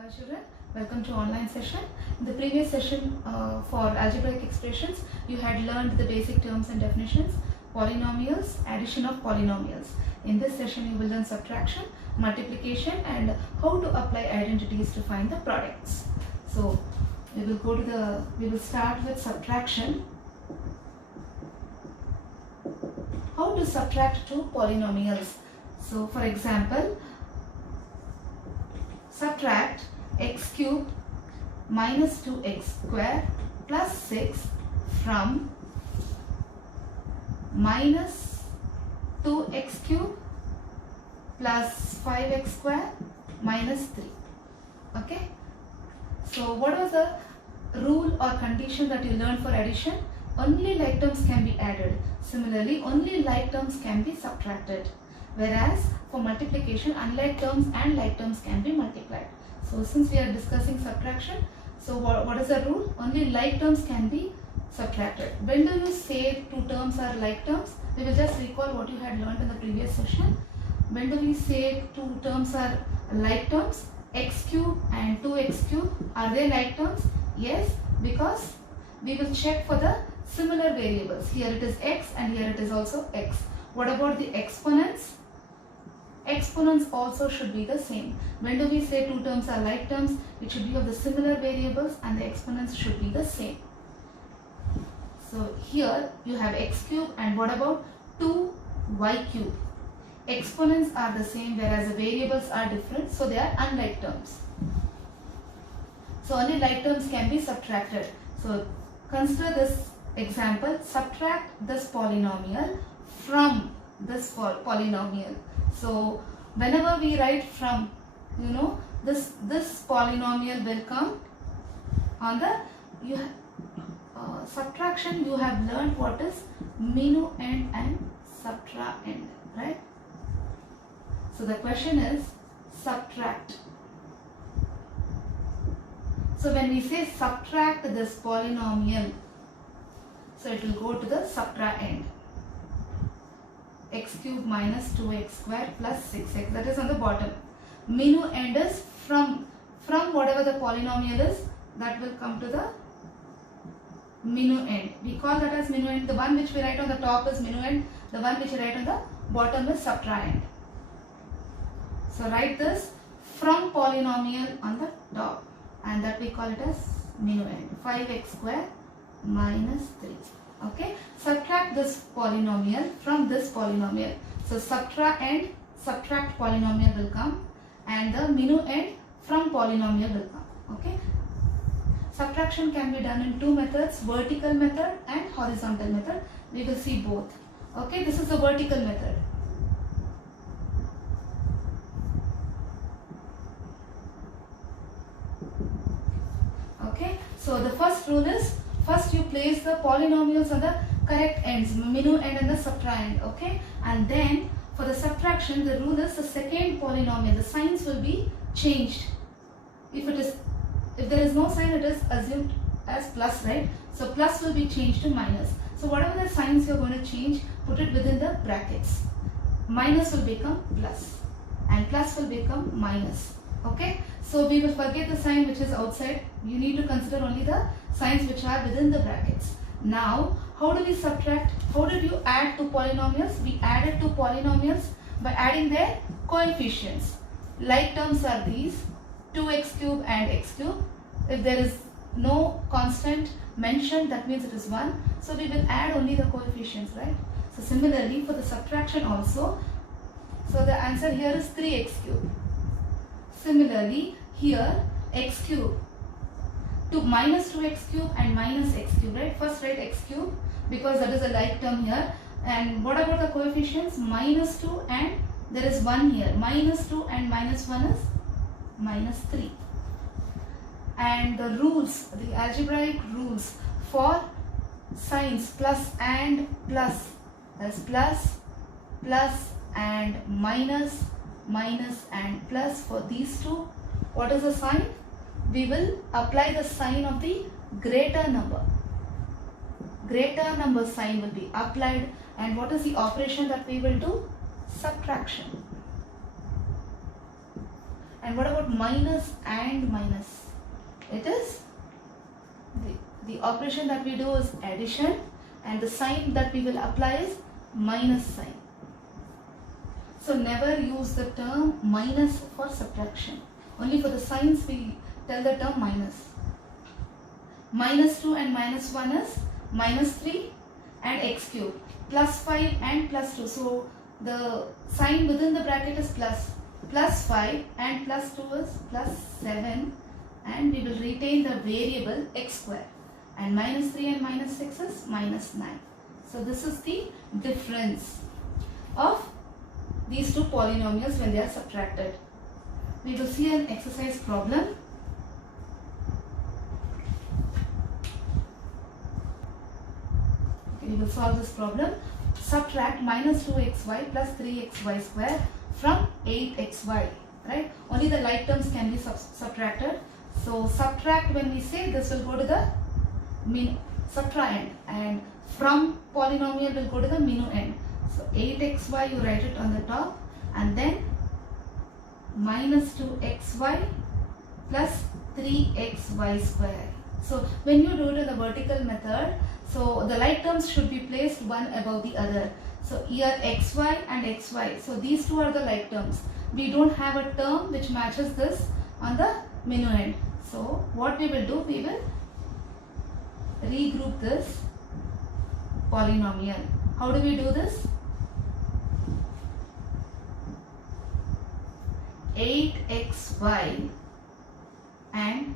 Hello children, welcome to online session. In the previous session for algebraic expressions, you had learned the basic terms and definitions, polynomials, addition of polynomials. In this session, you will learn subtraction, multiplication and how to apply identities to find the products. So, we will start with subtraction. How to subtract two polynomials? So, for example, subtract x cube minus 2x square plus 6 from minus 2x cube plus 5x square minus 3. Okay. So what was the rule or condition that you learned for addition? Only like terms can be added. Similarly, only like terms can be subtracted. Whereas for multiplication, unlike terms and like terms can be multiplied. So since we are discussing subtraction, so what is the rule? Only like terms can be subtracted. When do you say two terms are like terms? We will just recall what you had learned in the previous session. When do we say two terms are like terms? X cube and 2x cube, are they like terms? Yes, because we will check for the similar variables. Here it is x and here it is also x. What about the exponents? Exponents also should be the same. When do we say two terms are like terms? It should be of the similar variables and the exponents should be the same. So here you have x cube and what about 2y cube? Exponents are the same whereas the variables are different, so they are unlike terms. So only like terms can be subtracted. So consider this example, subtract this polynomial from this polynomial. So whenever we write from, this polynomial will come on the subtraction. You have learned what is minuend and subtrahend, right? So the question is subtract. So when we say subtract this polynomial, so it will go to the subtrahend. X cube minus 2x square plus 6x, that is on the bottom. Minuend is from whatever the polynomial is, that will come to the minuend. We call that as minuend. The one which we write on the top is minuend, the one which we write on the bottom is subtrahend. So write this from polynomial on the top and that we call it as minuend. 5x square minus 3. Okay, subtract this polynomial from this polynomial. So subtract polynomial will come and the minuend from polynomial will come. Okay, subtraction can be done in two methods, vertical method and horizontal method. We will see both. Okay, this is the vertical method. Okay, so the first rule is, first you place the polynomials on the correct ends, minuend and the subtrahend, okay? And then for the subtraction, the rule is the second polynomial, the signs will be changed. If there is no sign, it is assumed as plus, right? So plus will be changed to minus. So whatever the signs you are going to change, put it within the brackets. Minus will become plus and plus will become minus. Okay, so we will forget the sign which is outside. You need to consider only the signs which are within the brackets. Now, how do we subtract? How did you add two polynomials? We added two polynomials by adding their coefficients. Like terms are these, 2x cube and x cube. If there is no constant mentioned, that means it is 1. So we will add only the coefficients, right? So similarly for the subtraction also, so the answer here is 3x cube. Similarly, here x cube to minus 2x cube and minus x cube, right? First write x cube because that is a like term here. And what about the coefficients? Minus 2 and there is 1 here. Minus 2 and minus 1 is minus 3. And the rules, the algebraic rules for signs plus and plus, that's plus, plus and minus, minus and plus. For these two, what is the sign? We will apply the sign of the greater number. Greater number sign will be applied. And what is the operation that we will do? Subtraction. And what about minus and minus? It is the operation that we do is addition, and the sign that we will apply is minus sign. So never use the term minus for subtraction. Only for the signs we tell the term minus. Minus 2 and minus 1 is minus 3 and x cube. Plus 5 and plus 2. So the sign within the bracket is plus. Plus 5 and plus 2 is plus 7, and we will retain the variable x square. And minus 3 and minus 6 is minus 9. So this is the difference of these two polynomials when they are subtracted. We will see an exercise problem. Okay, we will solve this problem. Subtract minus 2xy plus 3xy square from 8xy, right? Only the like terms can be subtracted. So subtract, when we say this, will go to the subtrahend, and from polynomial will go to the minuend. So 8xy, you write it on the top, and then minus 2xy plus 3xy square. So when you do it in the vertical method, so the like terms should be placed one above the other. So here xy and xy, so these two are the like terms. We don't have a term which matches this on the minuend. So what we will do, we will regroup this polynomial. How do we do this? 8xy and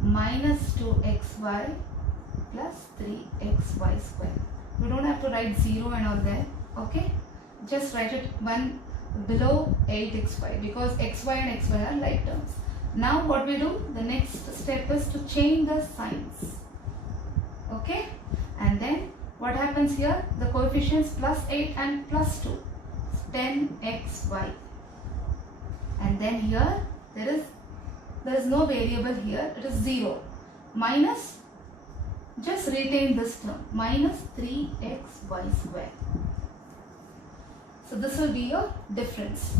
minus 2xy plus 3xy square. We don't have to write 0 and all there, okay? Just write it one below 8xy, because xy and xy are like terms. Now what we do, the next step is to change the signs, okay? And then what happens here, the coefficients plus 8 and plus 2, 10xy. And then here there is no variable here, it is 0. Minus, just retain this term, minus 3xy square. So this will be your difference.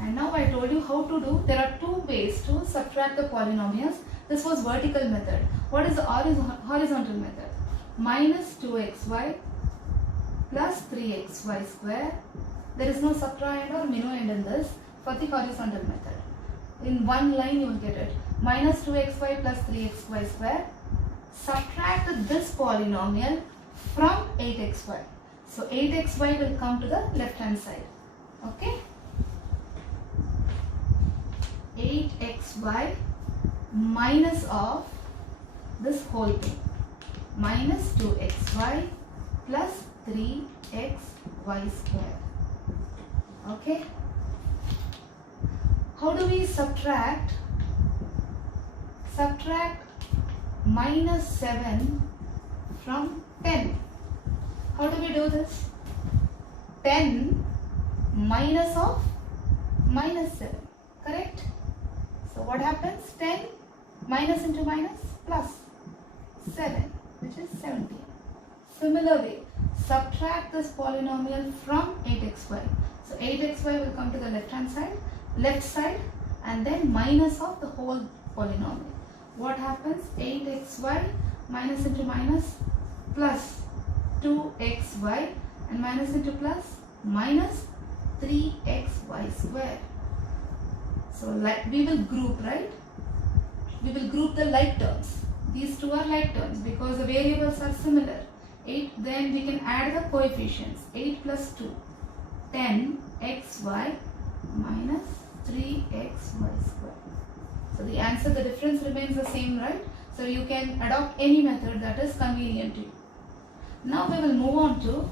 And now I told you how to do. There are two ways to subtract the polynomials. This was vertical method. What is the horizontal method? Minus 2xy plus 3xy square. There is no subtrahend or minuend in this for the horizontal method. In one line you will get it. Minus 2xy plus 3xy square. Subtract this polynomial from 8xy. So 8xy will come to the left hand side. Okay? 8xy minus of this whole thing. Minus 2xy plus 3xy square. Okay? How do we subtract? Subtract minus 7 from 10. How do we do this? 10 minus of minus 7. Correct? So what happens? 10 minus into minus plus 7, which is 17. Similar way, subtract this polynomial from 8xy. So 8xy will come to the left side, and then minus of the whole polynomial. What happens? 8xy minus into minus plus 2xy, and minus into plus minus 3xy square. So like we will group, right? We will group the like terms. These two are like terms because the variables are similar. 8, then we can add the coefficients. 8 plus 2, 10xy minus 3xy square. So the answer, the difference remains the same, right? So you can adopt any method that is convenient to you. Now we will move on to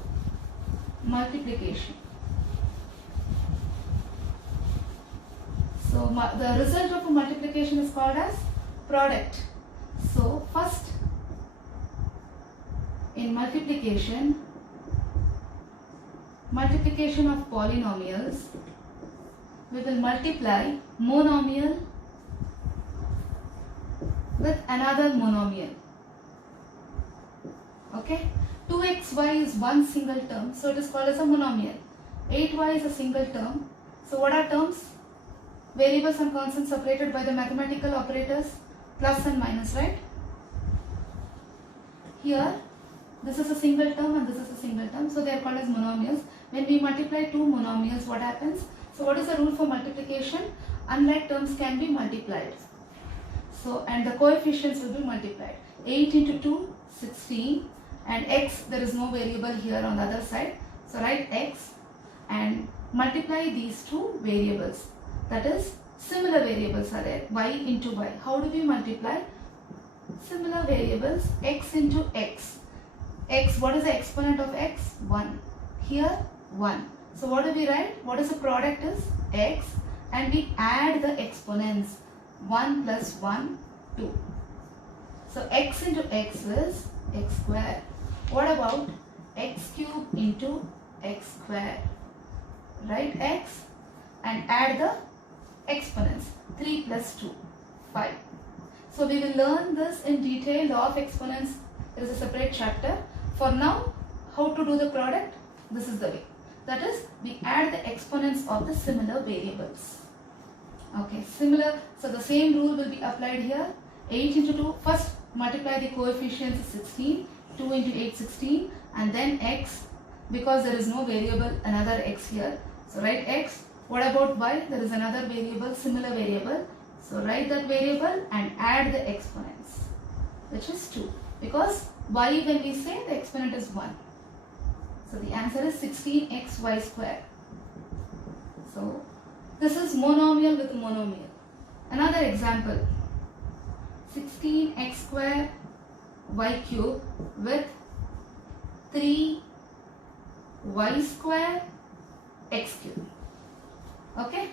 multiplication. So the result of a multiplication is called as product. So first, in multiplication of polynomials, we will multiply monomial with another monomial. Okay? 2xy is one single term, so it is called as a monomial. 8y is a single term, So what are terms? Variables and constants separated by the mathematical operators plus and minus, right? Here this is a single term and this is a single term, so they are called as monomials. When we multiply two monomials, what happens? So what is the rule for multiplication? Unlike terms can be multiplied. So, and the coefficients will be multiplied. 8 into 2, 16, and x, there is no variable here on the other side. So write x and multiply these two variables. That is, similar variables are there, y into y. How do we multiply? Similar variables, x into x. X, what is the exponent of x? 1. Here, 1. So what do we write? What is the product is? X, and we add the exponents. 1 plus 1, 2. So x into x is x square. What about x cube into x square? Write x and add the exponents. 3 plus 2, 5. So we will learn this in detail. Law of exponents, there is a separate chapter. For now, how to do the product? This is the way. That is, we add the exponents of the similar variables. Okay, similar. So the same rule will be applied here. 8 into 2. First multiply the coefficients 16. 2 into 8, 16. And then x. Because there is no variable, another x here. So write x. What about y? There is another variable, similar variable. So write that variable and add the exponents, which is 2. Because y, when we say, the exponent is 1. So the answer is 16xy square. So this is monomial with monomial. Another example, 16x square y cube with 3y square x cube. Okay.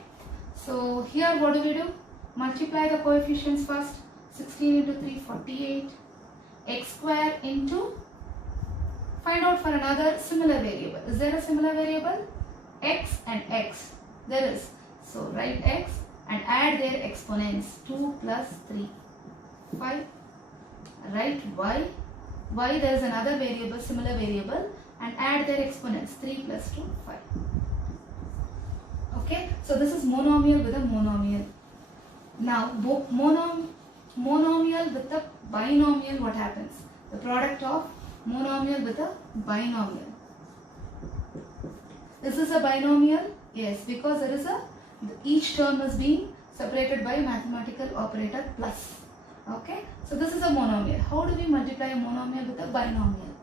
So here what do we do? Multiply the coefficients first. 16 into 3, 48. X square into, find out for another similar variable. Is there a similar variable? X and x. There is. So write x and add their exponents. 2 plus 3, 5. Write y. Y, there is another variable, similar variable, and add their exponents. 3 plus 2, 5. Okay. So this is monomial with a monomial. Now monomial with a binomial, what happens? The product of monomial with a binomial. Is this a binomial? Yes, because there is each term is being separated by a mathematical operator plus. Okay, so this is a monomial. How do we multiply a monomial with a binomial?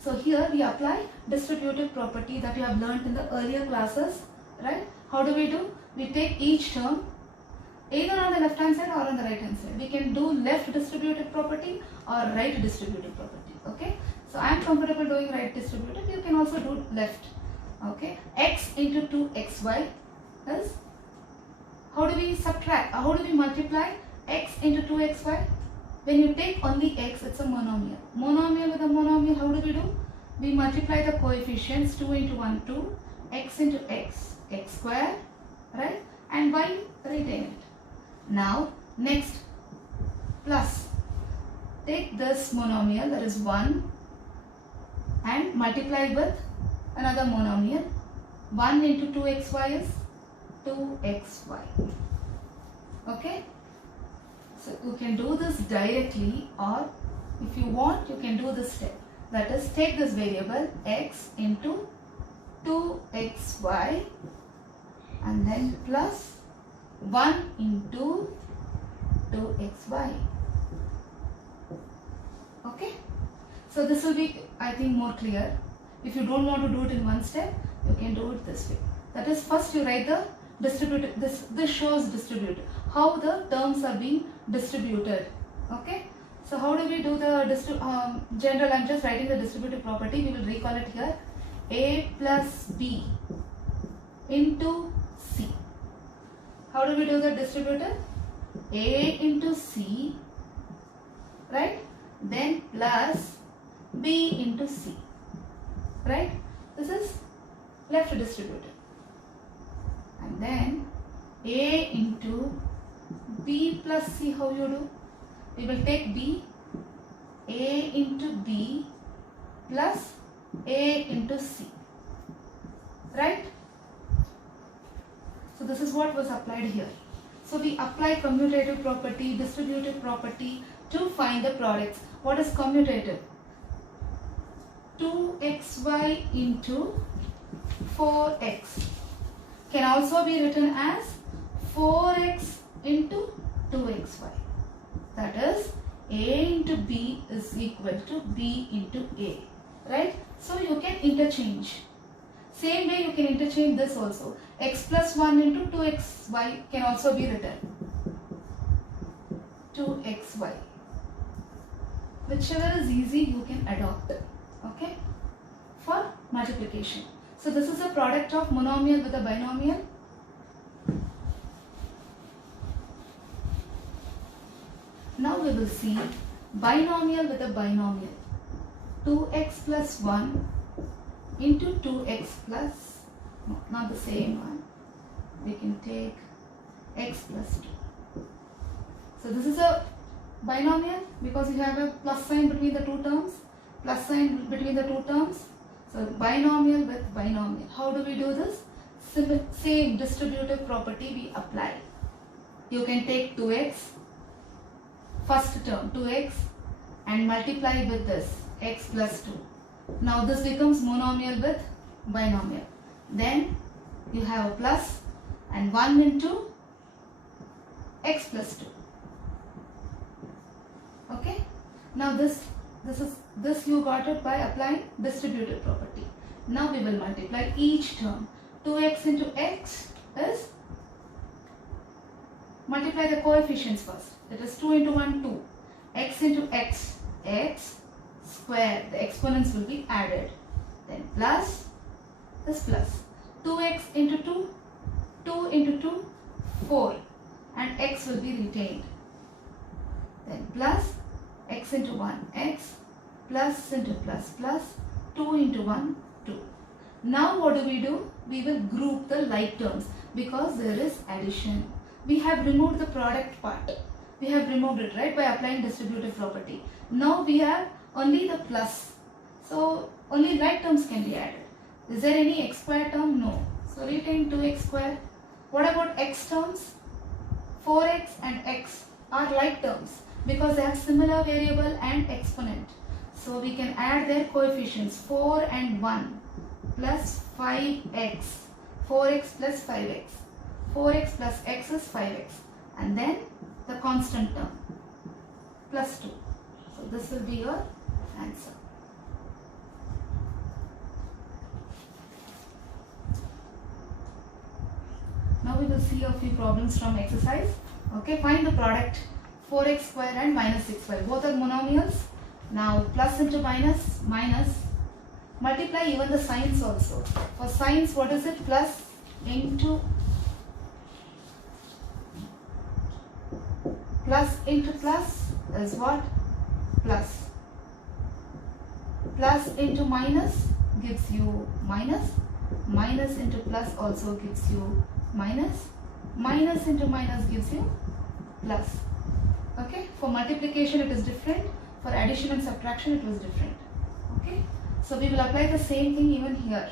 So here we apply distributive property that you have learnt in the earlier classes, right? How do? We take each term either on the left hand side or on the right hand side. We can do left distributive property or right distributive property. Okay, so I am comfortable doing right distributive. You can also do left. Okay, x into 2xy is, how do we subtract? How do we multiply x into 2xy? When you take only x, it's a monomial. Monomial with a monomial, how do? We multiply the coefficients. 2 into 1, 2, x into x, x square, right? And y, retain it. Now next, plus, take this monomial, that is 1, and multiply with another monomial. 1 into 2xy is 2xy. Okay, so you can do this directly, or if you want, you can do this step. That is, take this variable x into 2xy and then plus 1 into 2xy. Okay, so this will be, I think, more clear. If you don't want to do it in one step, you can do it this way. That is, first you write the distributive. This shows distributed, how the terms are being distributed. Okay, so how do we do the general? I'm just writing the distributive property. We will recall it here. A plus B into C. How do we do the distributive? A into C, right? Then plus B into C, right? This is left distributive. And then A into B plus C, how you do? We will take B, A into B plus A into C, right? So So this is what was applied here. So we apply commutative property, distributive property to find the products. What is commutative? 2xy into 4x can also be written as 4x into 2xy. That is, A into B is equal to B into A. Right? So you can interchange. Same way you can interchange this also. X plus 1 into 2xy can also be written. 2xy. Whichever is easy you can adopt. Okay? For multiplication. So this is a product of monomial with a binomial. Now we will see binomial with a binomial. 2x plus 1 into 2x plus, no, not the same one. We can take x plus 2. So this is a binomial because you have a plus sign between the two terms. Plus sign between the two terms. So binomial with binomial. How do we do this? Same distributive property we apply. You can take 2x, first term 2x, and multiply with this x plus 2. Now this becomes monomial with binomial. Then you have a plus and 1 into x plus 2. Okay? Now this you got it by applying distributive property. Now we will multiply each term. 2x into x is, multiply the coefficients first. That is 2 into 1, 2. X into x, x square. The exponents will be added. Then plus, this plus. 2x into 2, 2 into 2, 4. And x will be retained. Then plus, x into 1, x, plus into plus, plus, 2 into 1, 2. Now what do? We will group the like terms because there is addition. We have removed the product part. We have removed it, right, by applying distributive property. Now we have only the plus. So only like terms can be added. Is there any x square term? No. So retain 2x square. What about x terms? 4x and x are like terms because they have similar variable and exponent. So we can add their coefficients 4 and 1 plus 5x. 4x plus 5x. 4x plus x is 5x. And then the constant term plus 2. So this will be your answer. Now we will see a few problems from exercise. Okay, find the product 4x square and minus 6y. Both are monomials. Now plus into minus, minus. Multiply even the signs also. For signs, what is it? Plus into plus is what? Plus. Plus into minus gives you minus. Minus into plus also gives you minus. Minus into minus gives you plus. Okay. For multiplication it is different. For addition and subtraction it was different. Okay. So we will apply the same thing even here.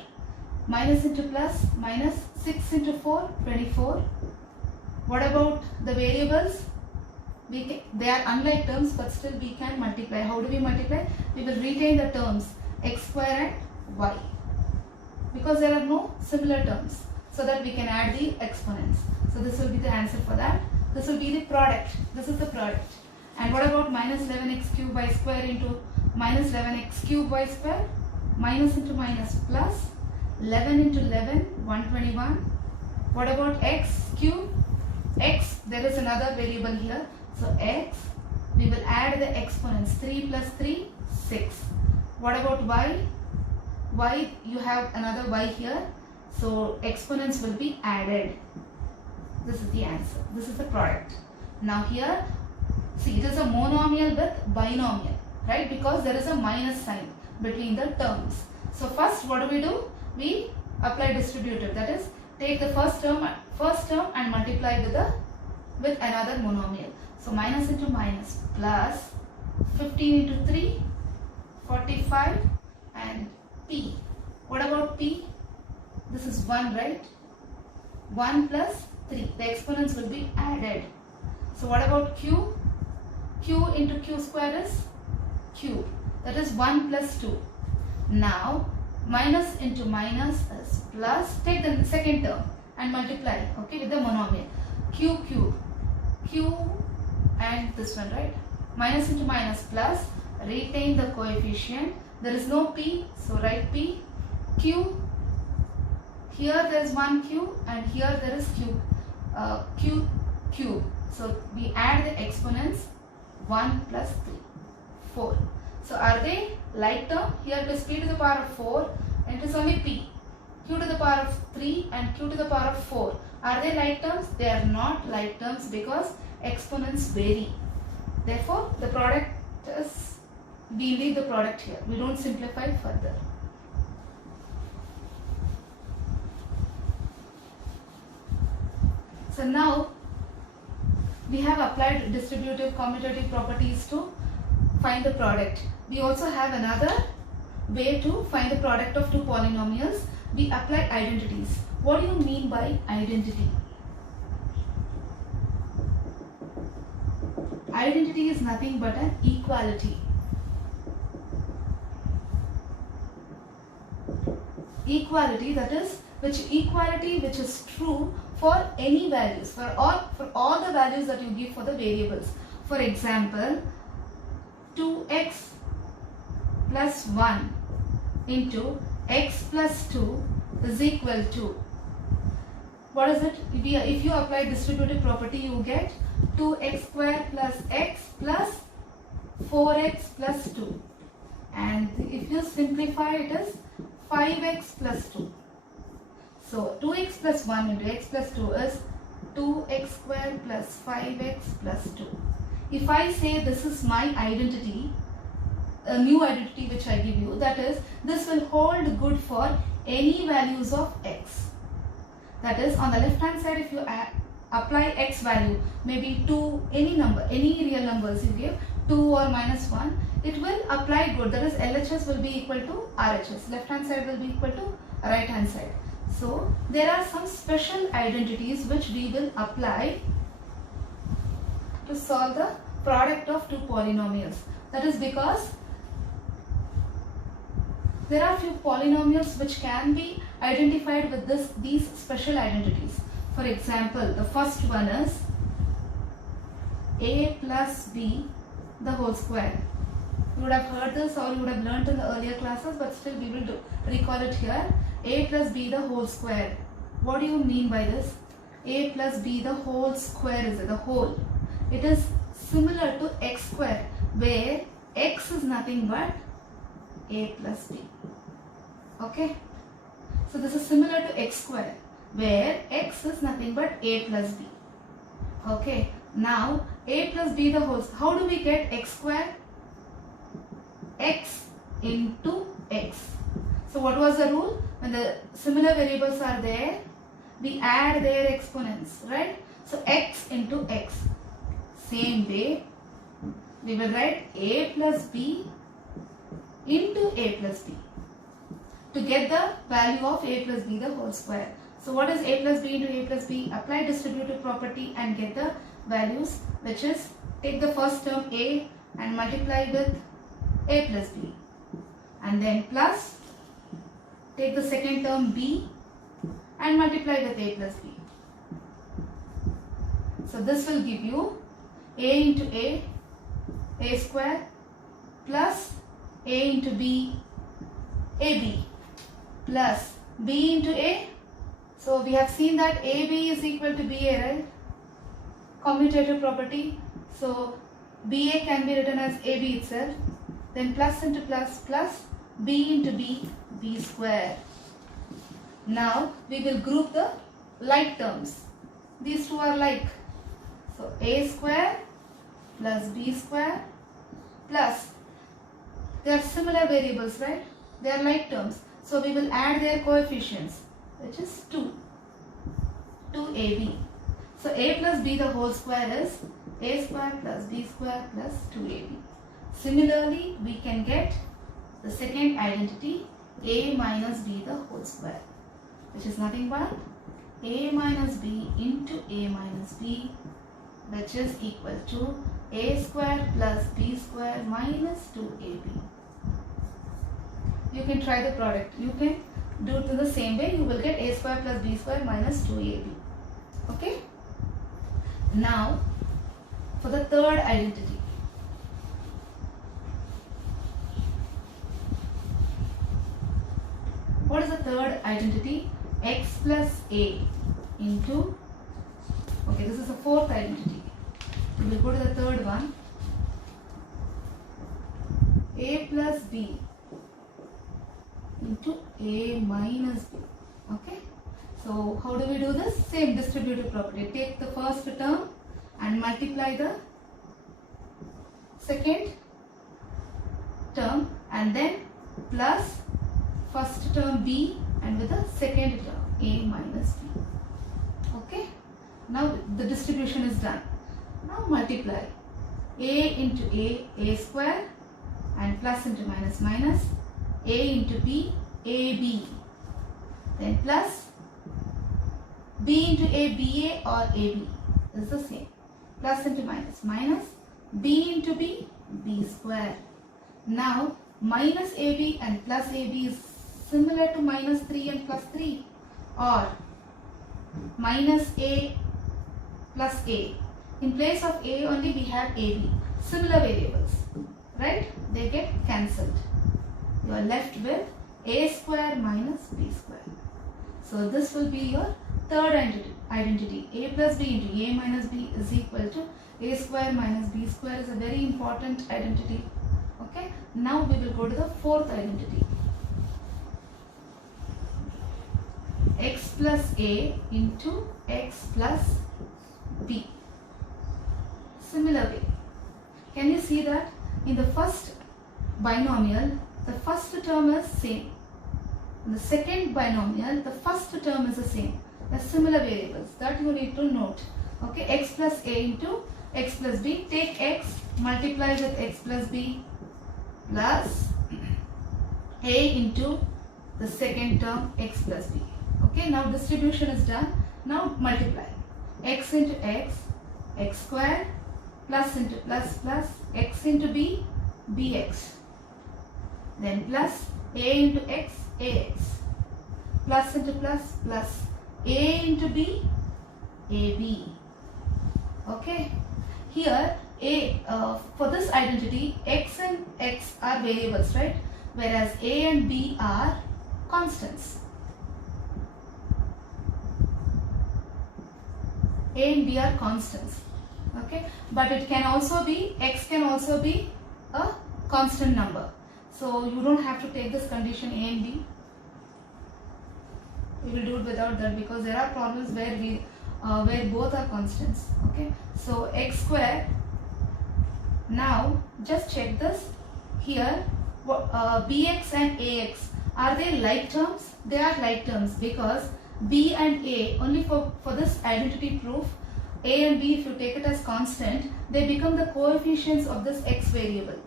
Minus into plus, minus 6 into 4, 24. What about the variables? They are unlike terms but still we can multiply. How do we multiply? We will retain the terms x square and y because there are no similar terms, so that we can add the exponents. So this will be the answer for that. This will be the product. This is the product. And what about minus 11x cube y square into minus 11x cube y square? Minus into minus plus. 11 into 11, 121. What about x cube? X, there is another variable here. So x, we will add the exponents. 3 plus 3, 6. What about y? Y, you have another y here. So exponents will be added. This is the answer. This is the product. Now here, see, it is a monomial with binomial, right? Because there is a minus sign between the terms. So first, what do? We apply distributive. That is, take the first term and multiply with another monomial. So minus into minus plus 15 into 3, 45, and p. What about p? This is 1, right? 1 plus 3. The exponents will be added. So what about q? Q into q square is q. That is 1 plus 2. Now minus into minus is plus. Take the second term and multiply, okay, with the monomial. Q cube. Q and this one, right? Minus into minus plus. Retain the coefficient. There is no p, so write p. Q. Here there is 1 q and here there is q cube. So we add the exponents. 1 plus 3, 4. So are they like term? Here it is p to the power of 4 and it is only p. Q to the power of 3 and q to the power of 4. Are they like terms? They are not like terms because exponents vary. Therefore, the product is, we leave the product here. We don't simplify further. So now we have applied distributive commutative properties to find the product. We also have another way to find the product of two polynomials. We apply identities. What do you mean by identity? Identity is nothing but an equality. Equality, that is, equality which is true for any values, for all the values that you give for the variables. For example, 2x plus 1 into x plus 2 is equal to, what is it? If you apply distributive property, you get 2x square plus x plus 4x plus 2. And if you simplify, it is 5x plus 2. So 2x plus 1 into x plus 2 is 2x square plus 5x plus 2. If I say this is my identity, a new identity which I give you, that is, this will hold good for any values of x. That is, on the left hand side, if you apply x value, maybe 2, any number, any real numbers you give, 2 or minus 1, it will apply good. That is, LHS will be equal to RHS. Left hand side will be equal to right hand side. So there are some special identities which we will apply to solve the product of two polynomials. That is because there are few polynomials which can be identified with these special identities. For example, the first one is a plus b the whole square. You would have heard this or you would have learnt in the earlier classes, but still we will recall it here. A plus b the whole square. What do you mean by this? A plus b the whole square is the whole. It is similar to x square, where x is nothing but a plus b. Okay? So this is similar to x square, where x is nothing but a plus b. Okay? Now a plus b the whole. How do we get x square? X into x. So what was the rule? When the similar variables are there, we add their exponents, right? So x into x. Same way, we will write a plus b into a plus b to get the value of a plus b the whole square. So what is a plus b into a plus b? Apply distributive property and get the values, which is, take the first term a and multiply with a plus b, and then plus, take the second term b and multiply with a plus b. So this will give you a into a square, plus a into b, ab, plus b into a. So we have seen that ab is equal to ba, right? Commutative property. So ba can be written as ab itself. Then plus into plus, plus b into b, b square. Now we will group the like terms. These two are like. So a square plus b square plus, they are similar variables, right? They are like terms. So we will add their coefficients, which is 2. 2ab. So a plus b the whole square is a square plus b square plus 2ab. Similarly, we can get the second identity, a minus b the whole square, which is nothing but a minus b into a minus b, which is equal to a square plus b square minus 2ab. You can try the product. You can do it in the same way. You will get a square plus b square minus 2ab. Okay? Now, for the third identity. What is the third identity? X plus a into, okay, this is the fourth identity. We will go to the third one. A plus b into a minus b. Okay. So how do we do this? Same distributive property. Take the first term and multiply the second term and then plus first term b and with the second term a minus b. Okay. Now the distribution is done. Now multiply a into a square, and plus into minus minus, a into b, ab, then plus b into a, ba or ab is the same, plus into minus minus, b into b, b square. Now minus ab and plus ab is similar to minus 3 and plus 3, or minus a plus a. In place of a only we have ab, similar variables, right? They get cancelled. You are left with a square minus b square. So this will be your third identity. A plus b into a minus b is equal to a square minus b square is a very important identity. Okay. Now we will go to the fourth identity. X plus a into x plus b. Similar way. Can you see that in the first binomial, the first term is same. In the second binomial, the first term is the same. The similar variables that you need to note. Okay, x plus a into x plus b. Take x, multiply with x plus b, plus a into the second term x plus b. Okay, now distribution is done. Now multiply x into x square, plus into plus plus, x into b, bx, then plus a into x, ax, plus into plus plus, a into b, ab. Okay, here for this identity, x and x are variables, right? Whereas a and b are constants. A and b are constants. Okay, but it can also be, x can also be a constant number. So you don't have to take this condition a and b. We will do it without that because there are problems where both are constants. Okay, so x square. Now just check this here. Bx and ax, are they like terms? They are like terms because b and a, only for this identity proof, a and b, if you take it as constant, they become the coefficients of this x variable.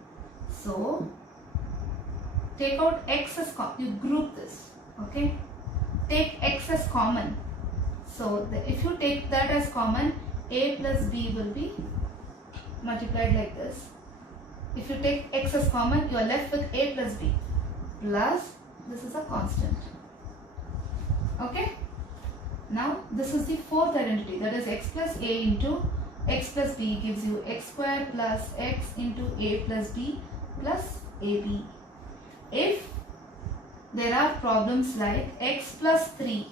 So take out x as you group this. Okay, take x as common. So if you take that as common, a plus b will be multiplied like this. If you take x as common, you are left with a plus b plus this is a constant. Okay. Now this is the fourth identity, that is x plus a into x plus b gives you x square plus x into a plus b plus ab. If there are problems like x plus 3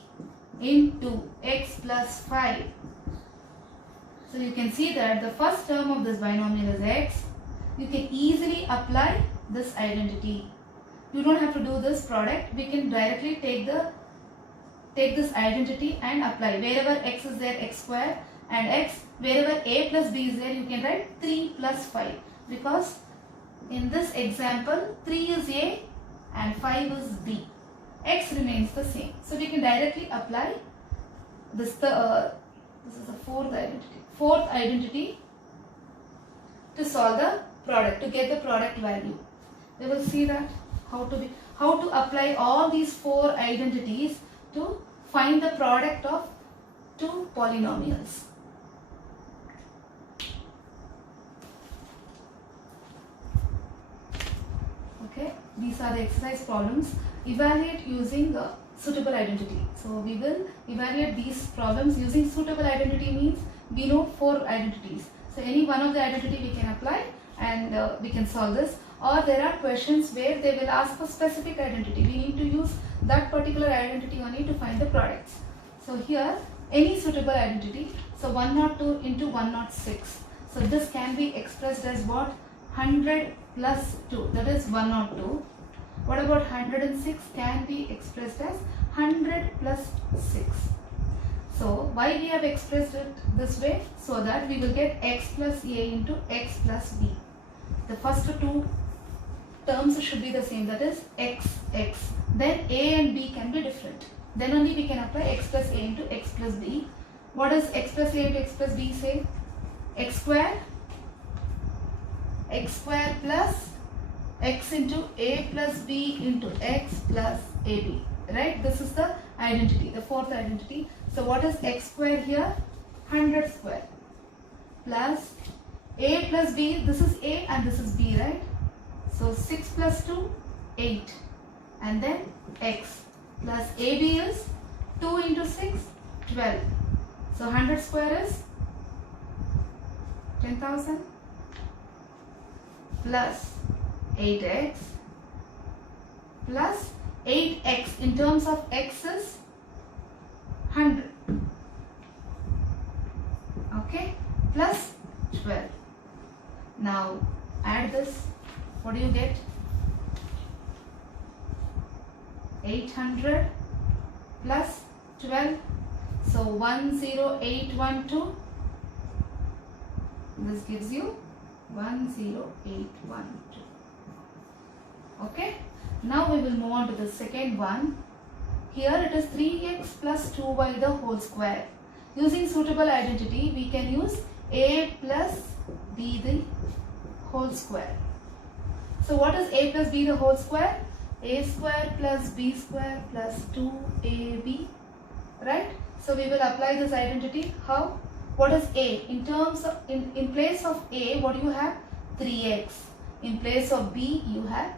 into x plus 5, so you can see that the first term of this binomial is x. You can easily apply this identity. You don't have to do this product. We can directly take this identity and apply. Wherever x is there, x square, and x, wherever a plus b is there, you can write 3 plus 5, because in this example 3 is a and 5 is b. X remains the same. So we can directly apply this. This is the fourth identity to solve the product, to get the product value. We will see that how to apply all these four identities to find the product of two polynomials. Okay, these are the exercise problems. Evaluate using a suitable identity. So we will evaluate these problems using suitable identity. Means we know 4 identities. So any one of the identity we can apply and we can solve this. Or there are questions where they will ask for specific identity. We need to use that particular identity only to find the products. So here any suitable identity. So 102 into 106. So this can be expressed as what? 100 plus 2, that is 102. What about 106? Can be expressed as 100 plus 6. So why we have expressed it this way? So that we will get x plus a into x plus b. The first two terms should be the same, that is x. Then a and b can be different. Then only we can apply x plus a into x plus b. What does x plus a into x plus b say? X square plus x into a plus b into x plus ab. Right? This is the identity, the fourth identity. So what is x square here? 100 square plus a plus b. This is a and this is b, right? So 6 plus 2, 8. And then x plus ab is 2 into 6, 12. So 100 square is 10,000 plus 8x plus 8x in terms of x is 100. Okay, plus 12. Now add this. What do you get? 800 plus 12. So 10812. This gives you 10812. Okay. Now we will move on to the second one. Here it is 3x plus 2y the whole square. Using suitable identity, we can use a plus b the whole square. So what is a plus b the whole square? A square plus b square plus 2ab. Right? So we will apply this identity. How? What is a? In terms of, in place of a, what do you have? 3x. In place of b, you have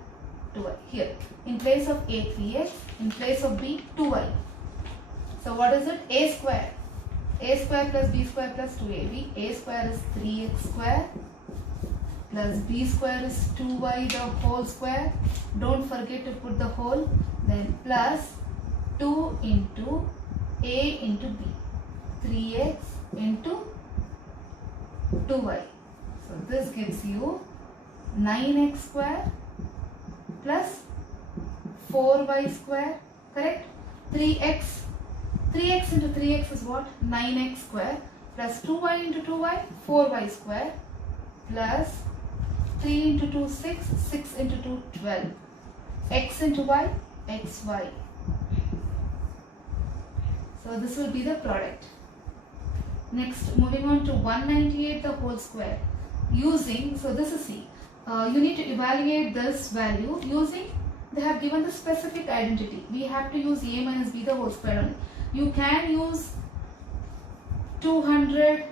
2y. Here. In place of a, 3x. In place of b, 2y. So what is it? A square. A square plus b square plus 2ab. A square is 3x square plus b square is 2y the whole square. Don't forget to put the whole. Then plus 2 into a into b. 3x into 2y. So this gives you 9x square plus 4y square. Correct? 3x into 3x is what? 9x square plus 2y into 2y, 4y square plus 3 into 2, 6, 6 into 2, 12. X into y, xy. So this will be the product. Next, moving on to 198 the whole square. Using, so this is C. You need to evaluate this value using, they have given the specific identity. We have to use a minus b the whole square only. You can use 200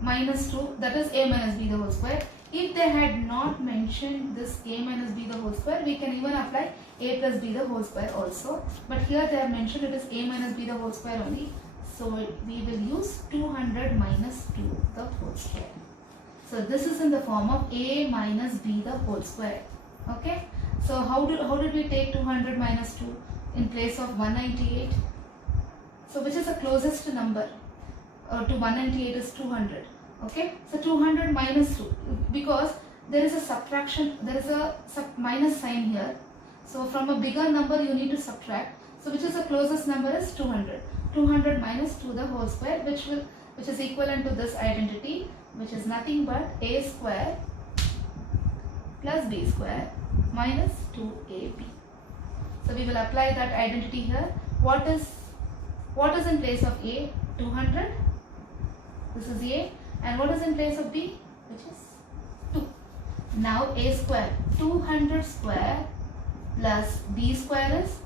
minus 2, that is a minus b the whole square. If they had not mentioned this a minus b the whole square, we can even apply a plus b the whole square also. But here they have mentioned it is a minus b the whole square only. So we will use 200 minus 2 the whole square. So this is in the form of a minus b the whole square. Okay. So how did we take 200 minus 2 in place of 198? So which is the closest number to 198 is 200. Okay. So 200 minus 2, because there is a subtraction, there is a minus sign here. So from a bigger number you need to subtract. So which is the closest number is 200. 200 minus 2 the whole square, which is equivalent to this identity, which is nothing but a square plus b square minus 2ab. So we will apply that identity here. What is in place of a? 200. This is a. And what is in place of b? Which is 2. Now a square, 200 square plus b square is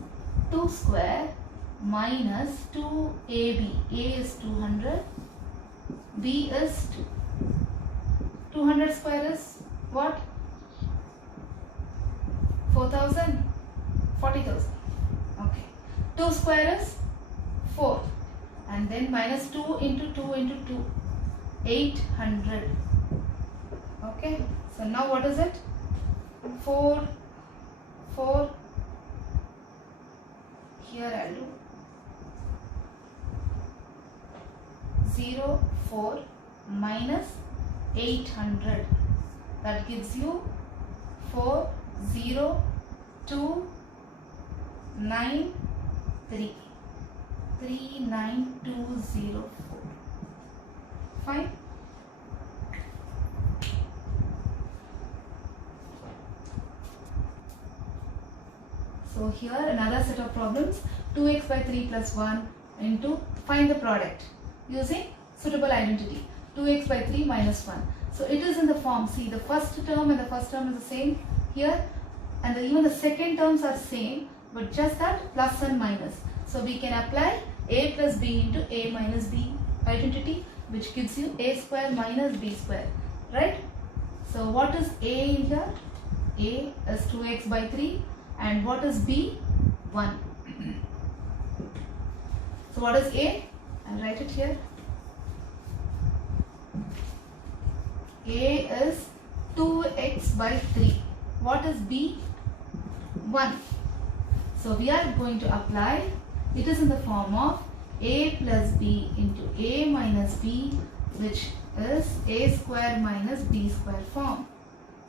2 square minus 2ab. A is 200, B is 2. 200 square is what? 4,000, 40,000. Okay. 2 square is 4. And then minus 2 into 2 into 2, 800. Okay. So now what is it? 4, 4. Here I'll do 0, 4 minus 800. That gives you 4, 0, 2, 9, 3. 39204. Fine. So here another set of problems. 2x by 3 plus 1 into find the product using suitable identity. 2x by 3 minus 1. So it is in the form, see, the first term and the first term is the same here, and even the second terms are same, but just that plus and minus. So we can apply a plus b into a minus b identity, which gives you a square minus b square, right? So what is a in here? A is 2x by 3, and what is b? 1. So what is a? I'll write it here. A is 2x by 3. What is b? 1. So we are going to apply, it is in the form of a plus b into a minus b, which is a square minus b square form.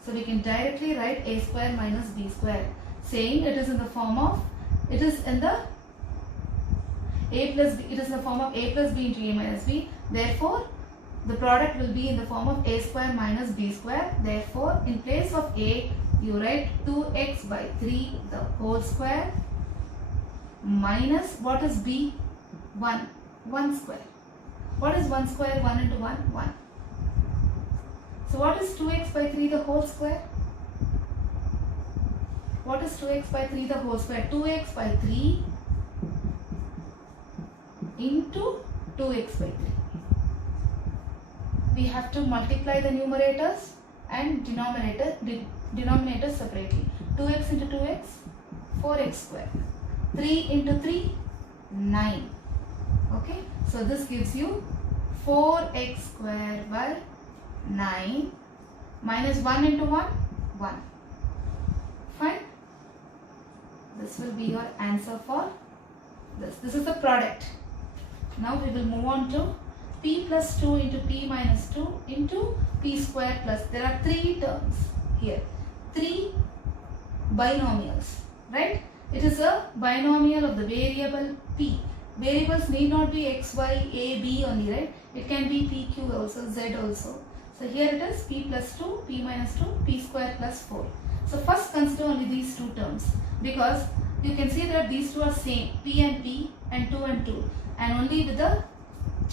So we can directly write a square minus b square, saying it is in the form of, it is in the a plus b, it is in the form of a plus b into a minus b. Therefore, the product will be in the form of a square minus b square. Therefore, in place of a, you write 2x by 3 the whole square minus, what is b? 1. 1 square. What is 1 square? 1 into 1? 1. So what is 2x by 3 the whole square? What is 2x by 3 the whole square? 2x by 3 into 2x by 3. We have to multiply the numerators and denominators separately. 2x into 2x, 4x square. 3 into 3, 9. Okay, so this gives you 4x square by 9 minus 1 into 1, 1. Fine. This will be your answer for this. This is the product. Now we will move on to p plus 2 into p minus 2 into p square plus. There are 3 terms here. 3 binomials, right? It is a binomial of the variable p. Variables need not be x, y, a, b only, right? It can be p, q also, z also. So here it is p plus 2, p minus 2, p square plus 4. So first consider only these 2 terms, because you can see that these 2 are same, p and 2 and 2, and only with the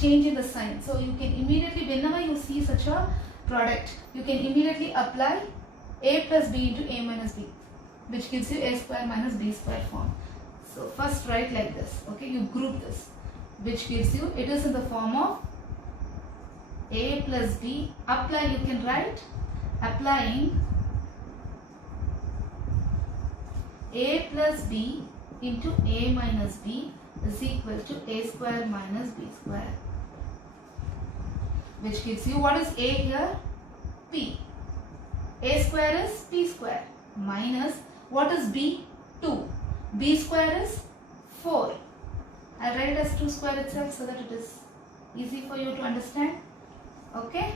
change in the sign. So you can immediately, whenever you see such a product, you can immediately apply a plus b into a minus b, which gives you a square minus b square form. So first write like this, okay, you group this, which gives you, it is in the form of a plus b, apply, you can write, applying a plus b into a minus b is equal to a square minus b square, which gives you, what is a here? P. A square is p square minus, what is b? 2. B square is 4. I'll write it as 2 square itself so that it is easy for you to understand. Okay?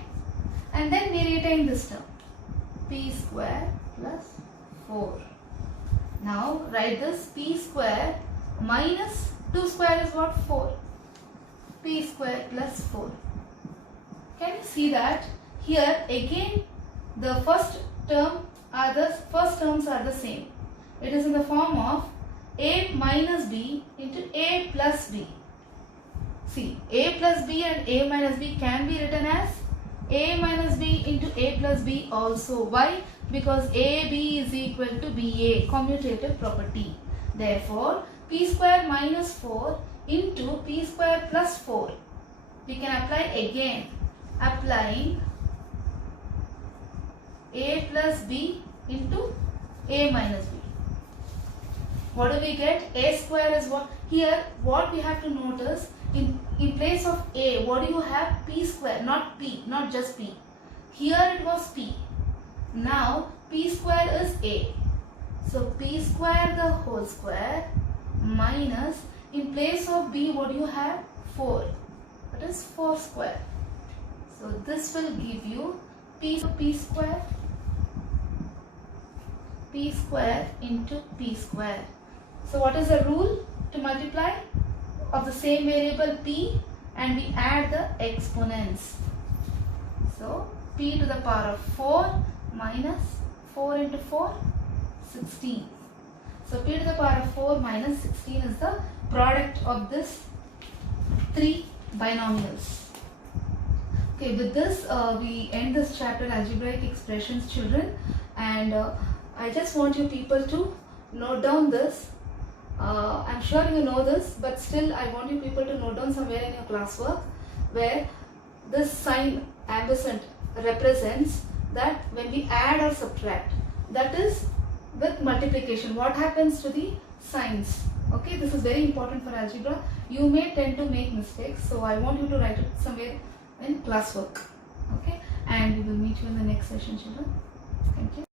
And then we retain this term, p square plus 4. Now write this, p square minus 2 square is what? 4. P square plus 4. Can you see that? Here again the first terms are the same. It is in the form of a minus b into a plus b. See, a plus b and a minus b can be written as a minus b into a plus b also. Why? Because ab is equal to ba, commutative property. Therefore, p square minus 4 into p square plus 4. We can apply again, applying a plus b into a minus b. What do we get? A square is what? Here, what we have to notice, in place of a, what do you have? P square, not p, not just p. Here it was p. Now, p square is a. So, p square the whole square minus, in place of b, what do you have? 4. That is 4 square. So, this will give you p square into p square. So, what is the rule to multiply? Of the same variable p, and we add the exponents. So, p to the power of 4 minus 4 into 4, 16. So, p to the power of 4 minus 16 is the product of this 3 binomials. Okay, with this we end this chapter, algebraic expressions, children, and I just want you people to note down this. I'm sure you know this, but still I want you people to note down somewhere in your classwork where this sign ampersand represents that when we add or subtract, that is with multiplication, what happens to the signs. Okay, this is very important for algebra. You may tend to make mistakes, so I want you to write it somewhere in classwork. Okay, and we will meet you in the next session, children. Thank you.